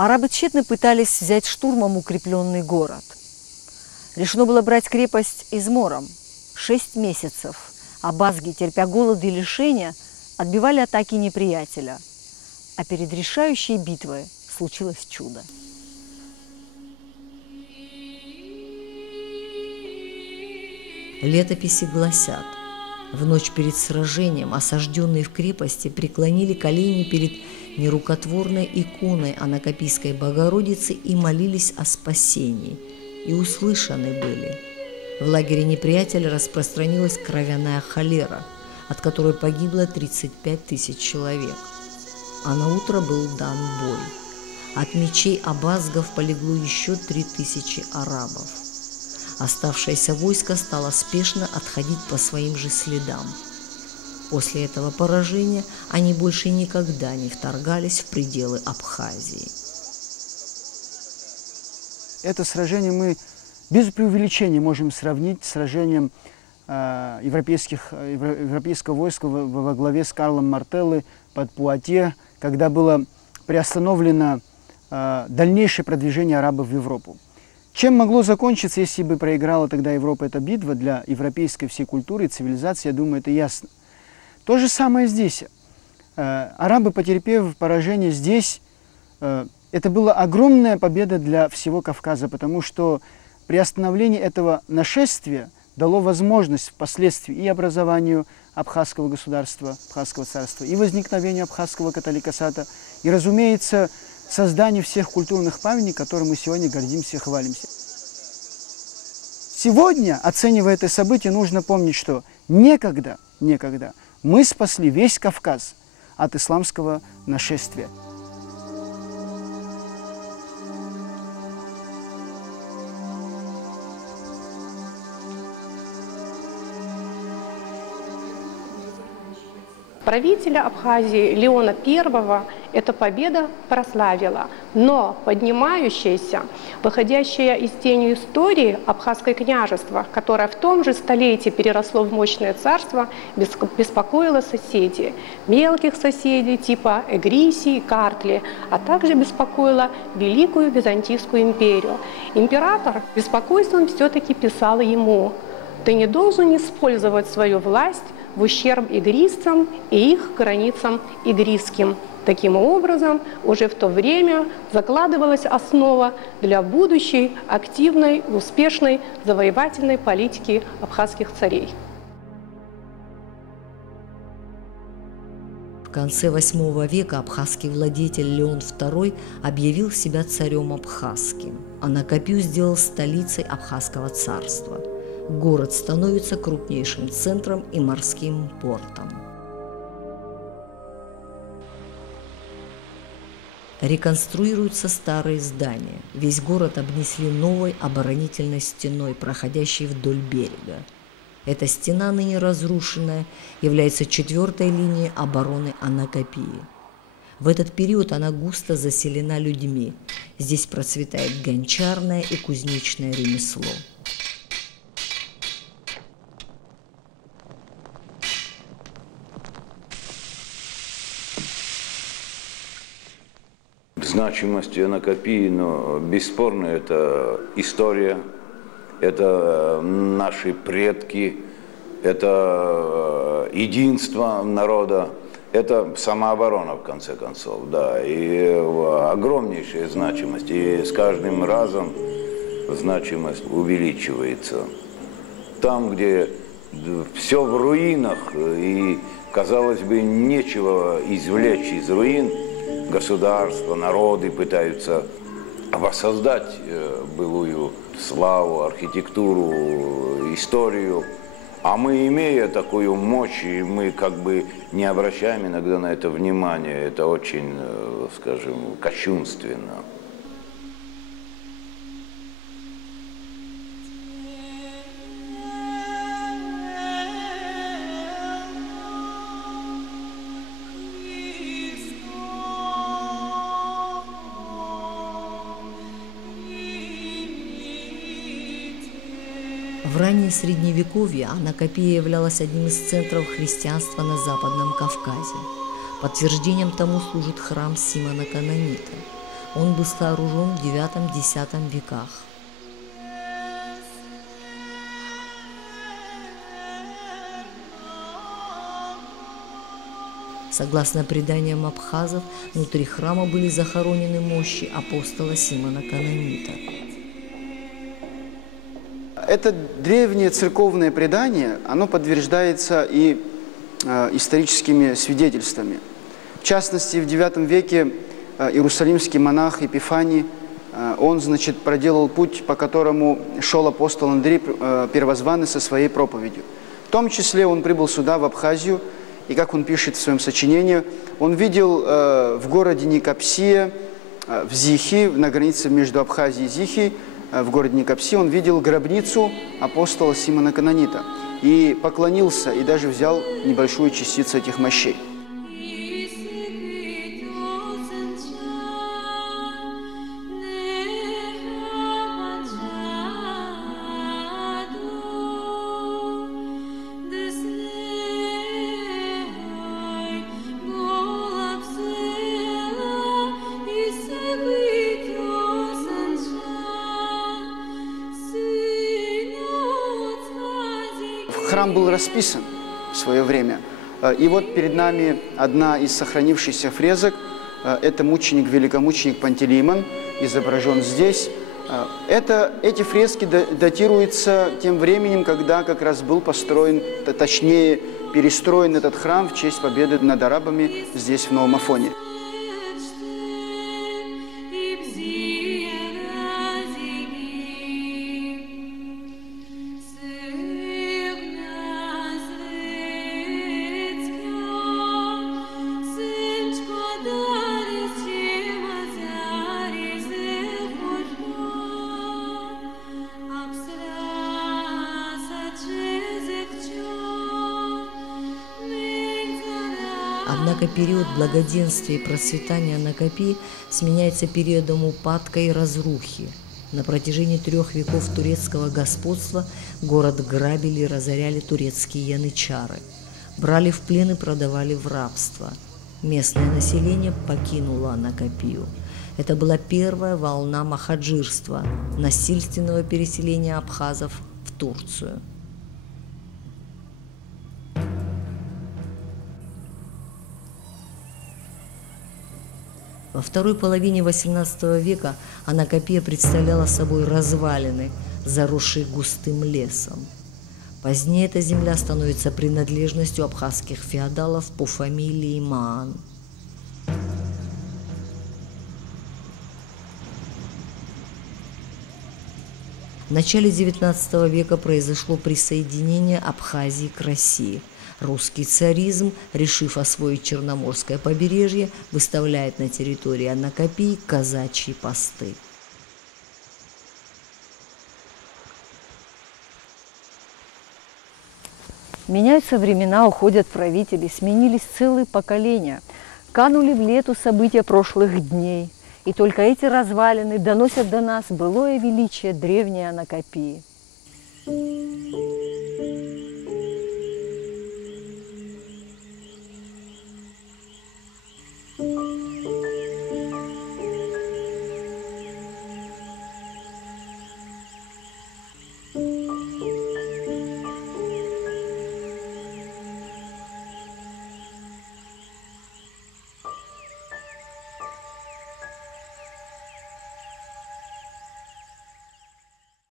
Арабы тщетно пытались взять штурмом укрепленный город. Решено было брать крепость измором. 6 месяцев абазги, терпя голод и лишения, отбивали атаки неприятеля. А перед решающей битвой случилось чудо. Летописи гласят, в ночь перед сражением осажденные в крепости преклонили колени перед нерукотворной иконой Анакапийской Богородицы и молились о спасении, и услышаны были. В лагере неприятеля распространилась кровяная холера, от которой погибло 35 тысяч человек. А на утро был дан бой. От мечей абазгов полегло еще 3000 арабов. Оставшееся войско стало спешно отходить по своим же следам. После этого поражения они больше никогда не вторгались в пределы Абхазии. Это сражение мы без преувеличения можем сравнить с сражением европейского войска во главе с Карлом Мартеллой под Пуатье, когда было приостановлено дальнейшее продвижение арабов в Европу. Чем могло закончиться, если бы проиграла тогда Европа эта битва для европейской всей культуры и цивилизации, я думаю, это ясно. То же самое здесь. Арабы, потерпев поражение здесь, это была огромная победа для всего Кавказа, потому что приостановление этого нашествия дало возможность впоследствии и образованию абхазского государства, абхазского царства, и возникновению абхазского католикосата, и, разумеется, созданию всех культурных памятников, которыми мы сегодня гордимся и хвалимся. Сегодня, оценивая это событие, нужно помнить, что некогда мы спасли весь Кавказ от исламского нашествия. Правителя Абхазии Леона I эта победа прославила, но поднимающееся, выходящее из тени истории Абхазское княжество, которое в том же столетии переросло в мощное царство, беспокоило соседей, мелких соседей типа Эгрисии и Картли, а также беспокоило Великую Византийскую империю. Император беспокойством все-таки писал ему: «Ты не должен использовать свою власть в ущерб игристам и их границам игристским». Таким образом, уже в то время закладывалась основа для будущей активной, успешной завоевательной политики абхазских царей. В конце VIII века абхазский владетель Леон II объявил себя царем абхазским. Анакапию сделал столицей Абхазского царства. Город становится крупнейшим центром и морским портом. Реконструируются старые здания. Весь город обнесли новой оборонительной стеной, проходящей вдоль берега. Эта стена, ныне разрушенная, является 4-й линией обороны Анакапии. В этот период она густо заселена людьми. Здесь процветает гончарное и кузнечное ремесло. Значимость Анакапии, но бесспорно, это история, это наши предки, это единство народа, это самооборона, в конце концов, да, и огромнейшая значимость, и с каждым разом значимость увеличивается. Там, где все в руинах, и, казалось бы, нечего извлечь из руин, государства, народы пытаются воссоздать былую славу, архитектуру, историю. А мы, имея такую мощь, и мы как бы не обращаем иногда на это внимания, это очень, скажем, кощунственно. В раннее Средневековье Анакапия являлась одним из центров христианства на Западном Кавказе. Подтверждением тому служит храм Симона Канонита. Он был сооружен в IX-X веках. Согласно преданиям абхазов, внутри храма были захоронены мощи апостола Симона Канонита. Это древнее церковное предание, оно подтверждается и историческими свидетельствами. В частности, в IX веке иерусалимский монах Епифаний, он, проделал путь, по которому шел апостол Андрей Первозванный со своей проповедью. В том числе он прибыл сюда, в Абхазию, и, как он пишет в своем сочинении, он видел в городе Никопсия, в Зихи, на границе между Абхазией и Зихией, в городе Никопсия, он видел гробницу апостола Симона Канонита и поклонился, и даже взял небольшую частицу этих мощей. Храм был расписан в свое время. И вот перед нами одна из сохранившихся фресок. Это мученик, великомученик Пантелеймон, изображен здесь. Эти фрески датируются тем временем, когда как раз был построен, точнее, перестроен этот храм в честь победы над арабами здесь, в Новом Афоне. Однако период благоденствия и процветания Анакапи сменяется периодом упадка и разрухи. На протяжении 3 веков турецкого господства город грабили и разоряли турецкие янычары, брали в плен и продавали в рабство. Местное население покинуло Анакапию. Это была первая волна махаджирства, насильственного переселения абхазов в Турцию. Во второй половине XVIII века Анакапия представляла собой развалины, заросшие густым лесом. Позднее эта земля становится принадлежностью абхазских феодалов по фамилии Маан. В начале XIX века произошло присоединение Абхазии к России. Русский царизм, решив освоить Черноморское побережье, выставляет на территории Анакапии казачьи посты. Меняются времена, уходят правители, сменились целые поколения. Канули в лету события прошлых дней. И только эти развалины доносят до нас былое величие древней Анакапии.